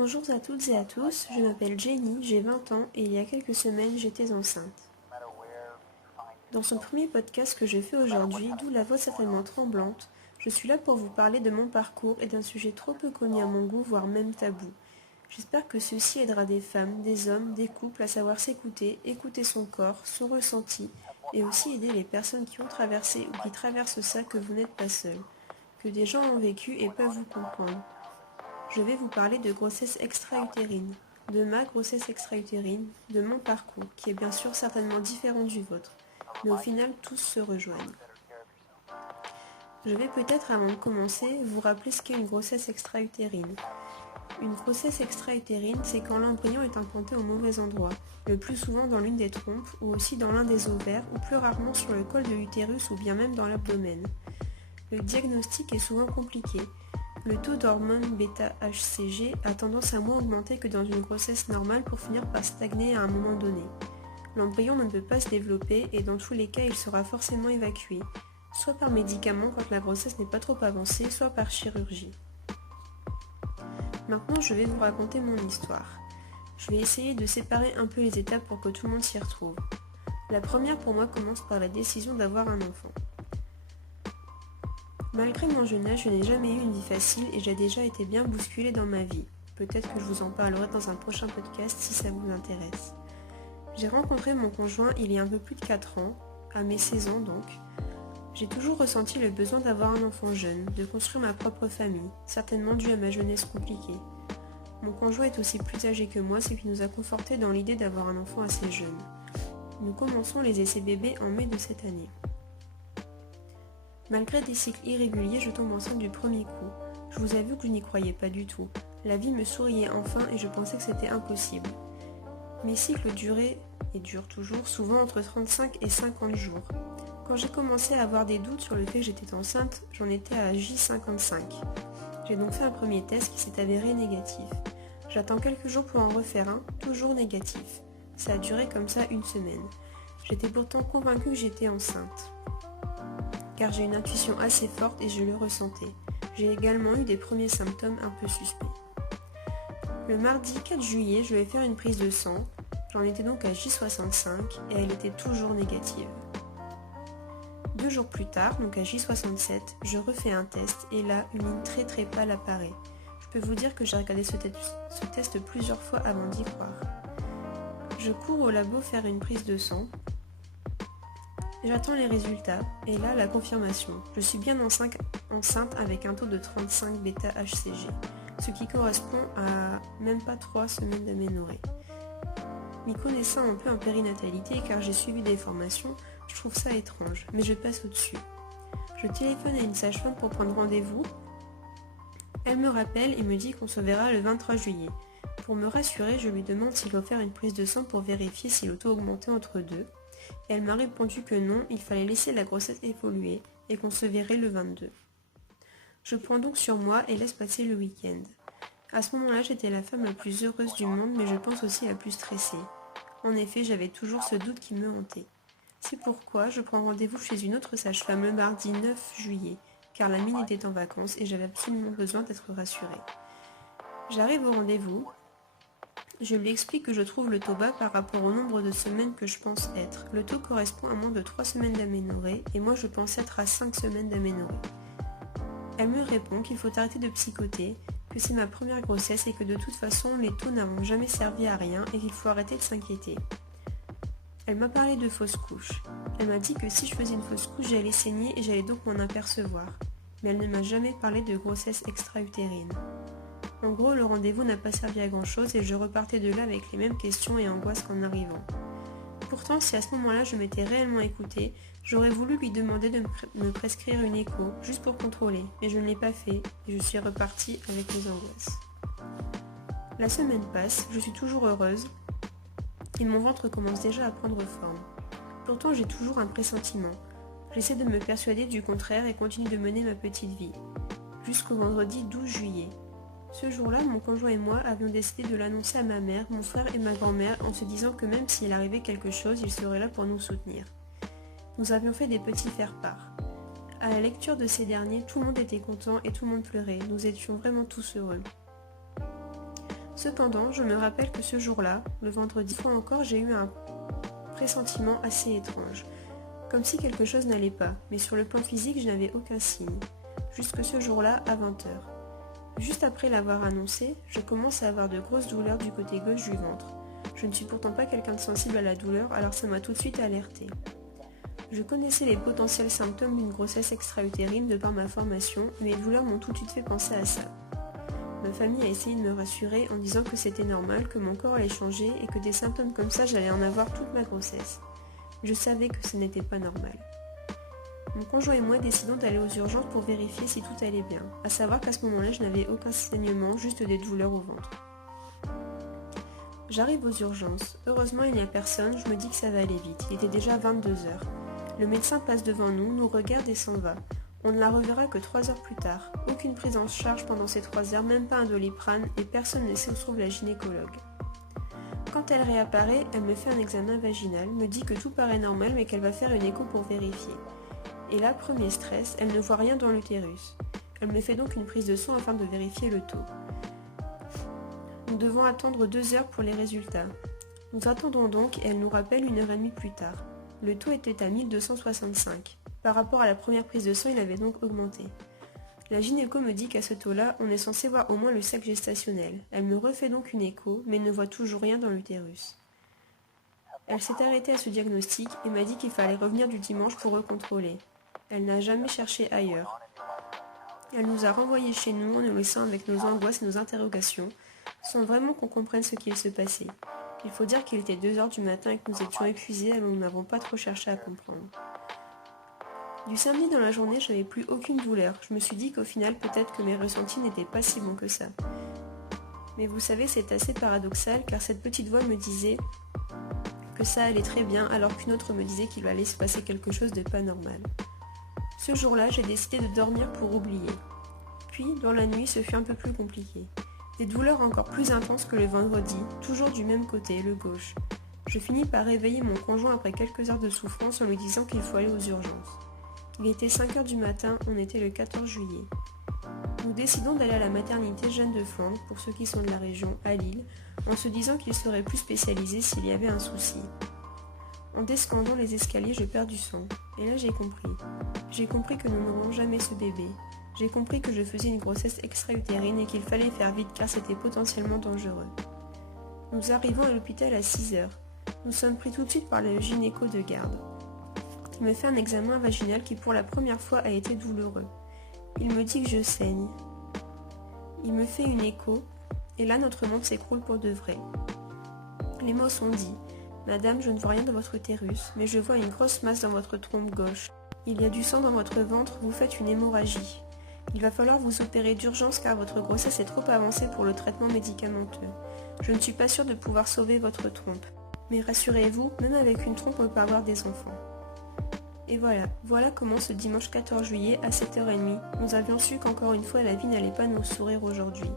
Bonjour à toutes et à tous, je m'appelle Jenny, j'ai 20 ans et il y a quelques semaines j'étais enceinte. Dans ce premier podcast que je fais aujourd'hui, d'où la voix certainement tremblante, je suis là pour vous parler de mon parcours et d'un sujet trop peu connu à mon goût, voire même tabou. J'espère que ceci aidera des femmes, des hommes, des couples à savoir s'écouter, écouter son corps, son ressenti, et aussi aider les personnes qui ont traversé ou qui traversent ça que vous n'êtes pas seul, que des gens ont vécu et peuvent vous comprendre. Je vais vous parler de grossesse extra-utérine, de ma grossesse extra-utérine, de mon parcours, qui est bien sûr certainement différent du vôtre, mais au final tous se rejoignent. Je vais peut-être avant de commencer vous rappeler ce qu'est une grossesse extra-utérine. Une grossesse extra-utérine, c'est quand l'embryon est implanté au mauvais endroit, le plus souvent dans l'une des trompes ou aussi dans l'un des ovaires ou plus rarement sur le col de l'utérus ou bien même dans l'abdomen. Le diagnostic est souvent compliqué. Le taux d'hormone bêta-HCG a tendance à moins augmenter que dans une grossesse normale pour finir par stagner à un moment donné. L'embryon ne peut pas se développer et dans tous les cas il sera forcément évacué, soit par médicaments quand la grossesse n'est pas trop avancée, soit par chirurgie. Maintenant je vais vous raconter mon histoire. Je vais essayer de séparer un peu les étapes pour que tout le monde s'y retrouve. La première pour moi commence par la décision d'avoir un enfant. Malgré mon jeune âge, je n'ai jamais eu une vie facile et j'ai déjà été bien bousculée dans ma vie. Peut-être que je vous en parlerai dans un prochain podcast si ça vous intéresse. J'ai rencontré mon conjoint il y a un peu plus de 4 ans, à mes 16 ans donc. J'ai toujours ressenti le besoin d'avoir un enfant jeune, de construire ma propre famille, certainement dû à ma jeunesse compliquée. Mon conjoint est aussi plus âgé que moi, ce qui nous a confortés dans l'idée d'avoir un enfant assez jeune. Nous commençons les essais bébés en mai de cette année. Malgré des cycles irréguliers, je tombe enceinte du premier coup. Je vous avoue que je n'y croyais pas du tout. La vie me souriait enfin et je pensais que c'était impossible. Mes cycles duraient, et durent toujours, souvent entre 35 et 50 jours. Quand j'ai commencé à avoir des doutes sur le fait que j'étais enceinte, j'en étais à J55. J'ai donc fait un premier test qui s'est avéré négatif. J'attends quelques jours pour en refaire un, toujours négatif. Ça a duré comme ça une semaine. J'étais pourtant convaincue que j'étais enceinte, car j'ai une intuition assez forte et je le ressentais. J'ai également eu des premiers symptômes un peu suspects. Le mardi 4 juillet, je vais faire une prise de sang. J'en étais donc à J65 et elle était toujours négative. 2 jours plus tard, donc à J67, je refais un test et là, une ligne très pâle apparaît. Je peux vous dire que j'ai regardé ce test plusieurs fois avant d'y croire. Je cours au labo faire une prise de sang. J'attends les résultats, et là, la confirmation. Je suis bien enceinte avec un taux de 35 bêta-HCG, ce qui correspond à même pas 3 semaines d'aménorrhée. M'y connaissant un peu en périnatalité, car j'ai suivi des formations, je trouve ça étrange, mais je passe au-dessus. Je téléphone à une sage-femme pour prendre rendez-vous. Elle me rappelle et me dit qu'on se verra le 23 juillet. Pour me rassurer, je lui demande s'il doit faire une prise de sang pour vérifier si le taux augmentait entre deux. Elle m'a répondu que non, il fallait laisser la grossesse évoluer et qu'on se verrait le 22. Je prends donc sur moi et laisse passer le week-end. À ce moment-là, j'étais la femme la plus heureuse du monde, mais je pense aussi la plus stressée. En effet, j'avais toujours ce doute qui me hantait. C'est pourquoi je prends rendez-vous chez une autre sage-femme le mardi 9 juillet, car la mienne était en vacances et j'avais absolument besoin d'être rassurée. J'arrive au rendez-vous. Je lui explique que je trouve le taux bas par rapport au nombre de semaines que je pense être. Le taux correspond à moins de 3 semaines d'aménorrhée et moi je pense être à 5 semaines d'aménorrhée. Elle me répond qu'il faut arrêter de psychoter, que c'est ma première grossesse et que de toute façon les taux n'avont jamais servi à rien et qu'il faut arrêter de s'inquiéter. Elle m'a parlé de fausse couche. Elle m'a dit que si je faisais une fausse couche j'allais saigner et j'allais donc m'en apercevoir. Mais elle ne m'a jamais parlé de grossesse extra-utérine. En gros, le rendez-vous n'a pas servi à grand chose et je repartais de là avec les mêmes questions et angoisses qu'en arrivant. Pourtant, si à ce moment-là je m'étais réellement écoutée, j'aurais voulu lui demander de me prescrire une écho, juste pour contrôler, mais je ne l'ai pas fait et je suis repartie avec mes angoisses. La semaine passe, je suis toujours heureuse et mon ventre commence déjà à prendre forme. Pourtant, j'ai toujours un pressentiment. J'essaie de me persuader du contraire et continue de mener ma petite vie. Jusqu'au vendredi 12 juillet. Ce jour-là, mon conjoint et moi avions décidé de l'annoncer à ma mère, mon frère et ma grand-mère en se disant que même s'il arrivait quelque chose, ils seraient là pour nous soutenir. Nous avions fait des petits faire-part. À la lecture de ces derniers, tout le monde était content et tout le monde pleurait. Nous étions vraiment tous heureux. Cependant, je me rappelle que ce jour-là, le vendredi, fois encore, j'ai eu un pressentiment assez étrange. Comme si quelque chose n'allait pas, mais sur le plan physique, je n'avais aucun signe. Jusque ce jour-là, à 20 h. Juste après l'avoir annoncé, je commence à avoir de grosses douleurs du côté gauche du ventre. Je ne suis pourtant pas quelqu'un de sensible à la douleur, alors ça m'a tout de suite alertée. Je connaissais les potentiels symptômes d'une grossesse extra-utérine de par ma formation, mais les douleurs m'ont tout de suite fait penser à ça. Ma famille a essayé de me rassurer en disant que c'était normal, que mon corps allait changer et que des symptômes comme ça, j'allais en avoir toute ma grossesse. Je savais que ce n'était pas normal. Mon conjoint et moi décidons d'aller aux urgences pour vérifier si tout allait bien, à savoir qu'à ce moment-là, je n'avais aucun saignement, juste des douleurs au ventre. J'arrive aux urgences. Heureusement, il n'y a personne, je me dis que ça va aller vite. Il était déjà 22 h. Le médecin passe devant nous, nous regarde et s'en va. On ne la reverra que 3 heures plus tard. Aucune prise en charge pendant ces 3 heures, même pas un Doliprane, et personne ne sait où se trouve la gynécologue. Quand elle réapparaît, elle me fait un examen vaginal, me dit que tout paraît normal mais qu'elle va faire une écho pour vérifier. Et là, premier stress, elle ne voit rien dans l'utérus. Elle me fait donc une prise de sang afin de vérifier le taux. Nous devons attendre 2 heures pour les résultats. Nous attendons donc et elle nous rappelle 1h30 plus tard. Le taux était à 1265. Par rapport à la première prise de sang, il avait donc augmenté. La gynéco me dit qu'à ce taux-là, on est censé voir au moins le sac gestationnel. Elle me refait donc une écho, mais ne voit toujours rien dans l'utérus. Elle s'est arrêtée à ce diagnostic et m'a dit qu'il fallait revenir du dimanche pour recontrôler. Elle n'a jamais cherché ailleurs. Elle nous a renvoyés chez nous en nous laissant avec nos angoisses et nos interrogations, sans vraiment qu'on comprenne ce qu'il se passait. Il faut dire qu'il était 2 h du matin et que nous étions épuisés, alors nous n'avons pas trop cherché à comprendre. Du samedi dans la journée, je n'avais plus aucune douleur. Je me suis dit qu'au final, peut-être que mes ressentis n'étaient pas si bons que ça. Mais vous savez, c'est assez paradoxal, car cette petite voix me disait que ça allait très bien, alors qu'une autre me disait qu'il allait se passer quelque chose de pas normal. Ce jour-là, j'ai décidé de dormir pour oublier. Puis, dans la nuit, ce fut un peu plus compliqué. Des douleurs encore plus intenses que le vendredi, toujours du même côté, le gauche. Je finis par réveiller mon conjoint après quelques heures de souffrance en lui disant qu'il faut aller aux urgences. Il était 5 h du matin, on était le 14 juillet. Nous décidons d'aller à la maternité Jeanne de Flandre, pour ceux qui sont de la région, à Lille, en se disant qu'ils seraient plus spécialisés s'il y avait un souci. En descendant les escaliers, je perds du sang. Et là, j'ai compris. J'ai compris que nous n'aurons jamais ce bébé. J'ai compris que je faisais une grossesse extra-utérine et qu'il fallait faire vite car c'était potentiellement dangereux. Nous arrivons à l'hôpital à 6 h. Nous sommes pris tout de suite par le gynéco de garde. Il me fait un examen vaginal qui pour la première fois a été douloureux. Il me dit que je saigne. Il me fait une écho et là notre monde s'écroule pour de vrai. Les mots sont dits. Madame, je ne vois rien dans votre utérus, mais je vois une grosse masse dans votre trompe gauche. Il y a du sang dans votre ventre, vous faites une hémorragie. Il va falloir vous opérer d'urgence car votre grossesse est trop avancée pour le traitement médicamenteux. Je ne suis pas sûre de pouvoir sauver votre trompe. Mais rassurez-vous, même avec une trompe, on peut avoir des enfants. Et voilà comment ce dimanche 14 juillet à 7h30, nous avions su qu'encore une fois la vie n'allait pas nous sourire aujourd'hui.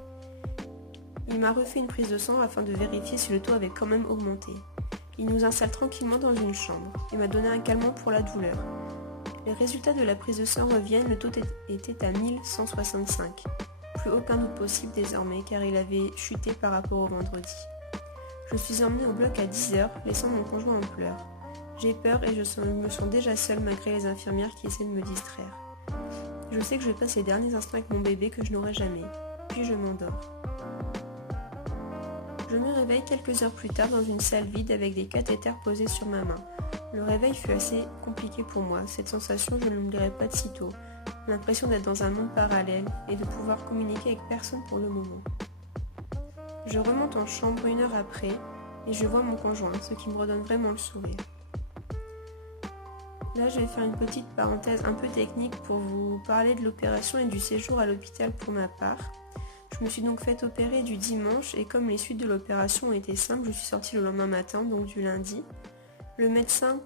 Il m'a refait une prise de sang afin de vérifier si le taux avait quand même augmenté. Il nous installe tranquillement dans une chambre et m'a donné un calmant pour la douleur. Les résultats de la prise de sang reviennent, le taux était à 1165. Plus aucun doute possible désormais car il avait chuté par rapport au vendredi. Je suis emmenée au bloc à 10 h, laissant mon conjoint en pleurs. J'ai peur et je me sens déjà seule malgré les infirmières qui essaient de me distraire. Je sais que je passe les derniers instants avec mon bébé que je n'aurai jamais. Puis je m'endors. Je me réveille quelques heures plus tard dans une salle vide avec des cathéters posés sur ma main. Le réveil fut assez compliqué pour moi. Cette sensation, je ne l'oublierai pas de sitôt. L'impression d'être dans un monde parallèle et de pouvoir communiquer avec personne pour le moment. Je remonte en chambre 1 heure après et je vois mon conjoint, ce qui me redonne vraiment le sourire. Là, je vais faire une petite parenthèse un peu technique pour vous parler de l'opération et du séjour à l'hôpital pour ma part. Je me suis donc fait opérer du dimanche et comme les suites de l'opération ont été simples, je suis sortie le lendemain matin, donc du lundi. Le médecin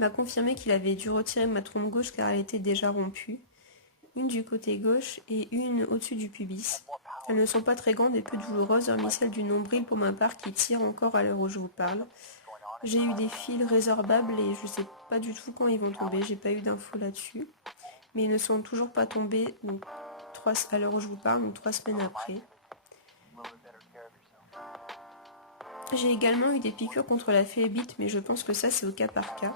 m'a confirmé qu'il avait dû retirer ma trompe gauche car elle était déjà rompue, une du côté gauche et une au-dessus du pubis. Elles ne sont pas très grandes et peu douloureuses, hormis celle du nombril pour ma part qui tire encore à l'heure où je vous parle. J'ai eu des fils résorbables et je ne sais pas du tout quand ils vont tomber, j'ai pas eu d'infos là-dessus. Mais ils ne sont toujours pas tombés donc, à l'heure où je vous parle, donc 3 semaines après. J'ai également eu des piqûres contre la phlébite, mais je pense que ça c'est au cas par cas.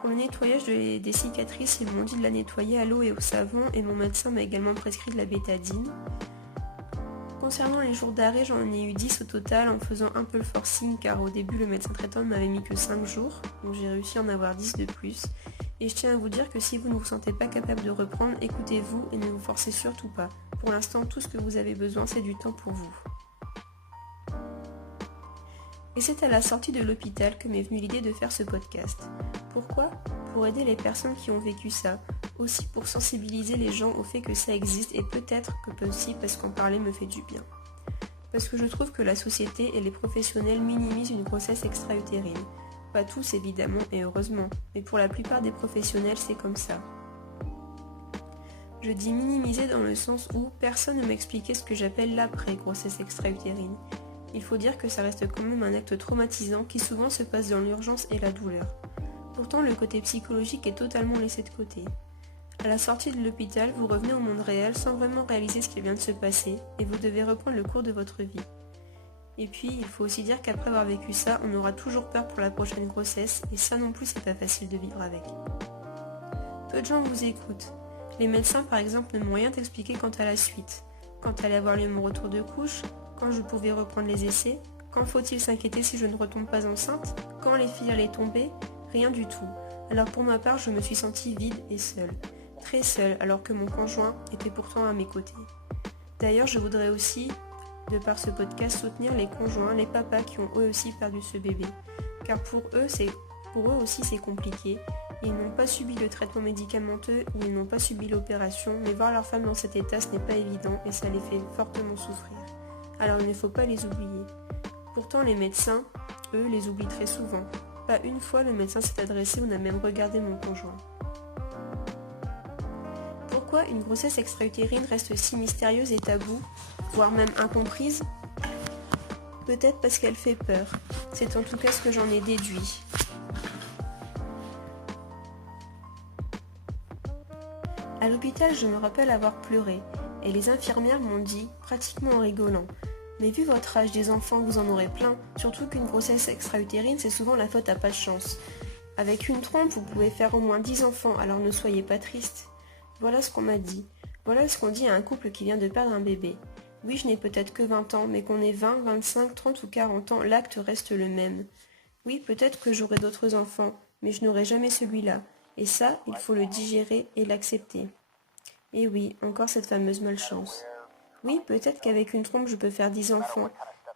Pour le nettoyage des cicatrices, ils m'ont dit de la nettoyer à l'eau et au savon et mon médecin m'a également prescrit de la bétadine. Concernant les jours d'arrêt, j'en ai eu 10 au total en faisant un peu le forcing car au début le médecin traitant ne m'avait mis que 5 jours, donc j'ai réussi à en avoir 10 de plus. Et je tiens à vous dire que si vous ne vous sentez pas capable de reprendre, écoutez-vous et ne vous forcez surtout pas. Pour l'instant, tout ce que vous avez besoin, c'est du temps pour vous. Et c'est à la sortie de l'hôpital que m'est venue l'idée de faire ce podcast. Pourquoi ? Pour aider les personnes qui ont vécu ça, aussi pour sensibiliser les gens au fait que ça existe et peut-être que aussi parce qu'en parler me fait du bien. Parce que je trouve que la société et les professionnels minimisent une grossesse extra-utérine. Pas tous évidemment et heureusement, mais pour la plupart des professionnels c'est comme ça. Je dis minimiser dans le sens où personne ne m'expliquait ce que j'appelle l'après-grossesse extra-utérine. Il faut dire que ça reste quand même un acte traumatisant qui souvent se passe dans l'urgence et la douleur. Pourtant, le côté psychologique est totalement laissé de côté. À la sortie de l'hôpital, vous revenez au monde réel sans vraiment réaliser ce qui vient de se passer et vous devez reprendre le cours de votre vie. Et puis, il faut aussi dire qu'après avoir vécu ça, on aura toujours peur pour la prochaine grossesse et ça non plus c'est pas facile de vivre avec. Peu de gens vous écoutent. Les médecins par exemple ne m'ont rien expliqué quant à la suite. Quand allait avoir lieu mon retour de couche, quand je pouvais reprendre les essais, quand faut-il s'inquiéter si je ne retombe pas enceinte, quand les filles allaient tomber, rien du tout. Alors pour ma part, je me suis sentie vide et seule. Très seule, alors que mon conjoint était pourtant à mes côtés. D'ailleurs, je voudrais aussi, de par ce podcast, soutenir les conjoints, les papas qui ont eux aussi perdu ce bébé. Car pour eux aussi c'est compliqué. Ils n'ont pas subi le traitement médicamenteux ou ils n'ont pas subi l'opération, mais voir leur femme dans cet état, ce n'est pas évident et ça les fait fortement souffrir. Alors il ne faut pas les oublier. Pourtant les médecins, eux, les oublient très souvent. Pas une fois le médecin s'est adressé ou n'a même regardé mon conjoint. Pourquoi une grossesse extra-utérine reste si mystérieuse et taboue, voire même incomprise ? Peut-être parce qu'elle fait peur. C'est en tout cas ce que j'en ai déduit. À l'hôpital, je me rappelle avoir pleuré, et les infirmières m'ont dit, pratiquement en rigolant, « Mais vu votre âge des enfants, vous en aurez plein, surtout qu'une grossesse extra-utérine, c'est souvent la faute à pas de chance. Avec une trompe, vous pouvez faire au moins 10 enfants, alors ne soyez pas tristes. » Voilà ce qu'on m'a dit. Voilà ce qu'on dit à un couple qui vient de perdre un bébé. Oui, je n'ai peut-être que 20 ans, mais qu'on ait 20, 25, 30 ou 40 ans, l'acte reste le même. Oui, peut-être que j'aurai d'autres enfants, mais je n'aurai jamais celui-là. Et ça, il faut le digérer et l'accepter. Et oui, encore cette fameuse malchance. Oui, peut-être qu'avec une trompe, je peux faire 10 enfants.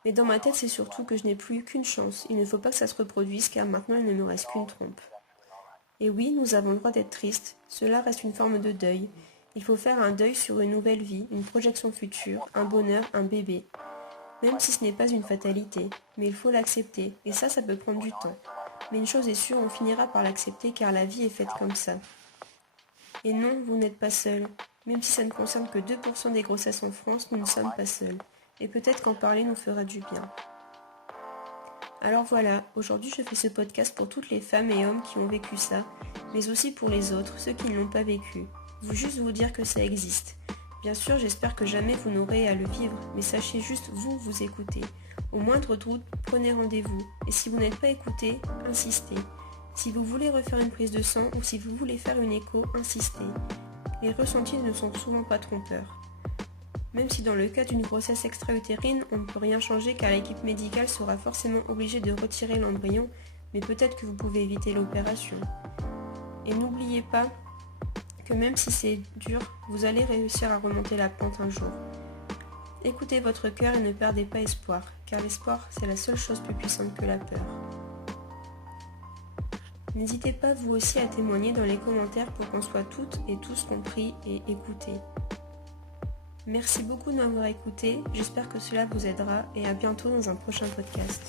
Mais dans ma tête, c'est surtout que je n'ai plus qu'une chance. Il ne faut pas que ça se reproduise, car maintenant, il ne me reste qu'une trompe. Et oui, nous avons le droit d'être tristes. Cela reste une forme de deuil. Il faut faire un deuil sur une nouvelle vie, une projection future, un bonheur, un bébé. Même si ce n'est pas une fatalité. Mais il faut l'accepter. Et ça peut prendre du temps. Mais une chose est sûre, on finira par l'accepter car la vie est faite comme ça. Et non, vous n'êtes pas seul. Même si ça ne concerne que 2% des grossesses en France, nous ne sommes pas seuls. Et peut-être qu'en parler nous fera du bien. Alors voilà, aujourd'hui je fais ce podcast pour toutes les femmes et hommes qui ont vécu ça, mais aussi pour les autres, ceux qui ne l'ont pas vécu. Juste vous dire que ça existe. Bien sûr, j'espère que jamais vous n'aurez à le vivre, mais sachez juste vous écouter. Au moindre doute, prenez rendez-vous. Et si vous n'êtes pas écouté, insistez. Si vous voulez refaire une prise de sang ou si vous voulez faire une écho, insistez. Les ressentis ne sont souvent pas trompeurs. Même si dans le cas d'une grossesse extra-utérine, on ne peut rien changer car l'équipe médicale sera forcément obligée de retirer l'embryon, mais peut-être que vous pouvez éviter l'opération. Et n'oubliez pas que même si c'est dur, vous allez réussir à remonter la pente un jour. Écoutez votre cœur et ne perdez pas espoir, car l'espoir, c'est la seule chose plus puissante que la peur. N'hésitez pas vous aussi à témoigner dans les commentaires pour qu'on soit toutes et tous compris et écoutés. Merci beaucoup de m'avoir écouté, j'espère que cela vous aidera et à bientôt dans un prochain podcast.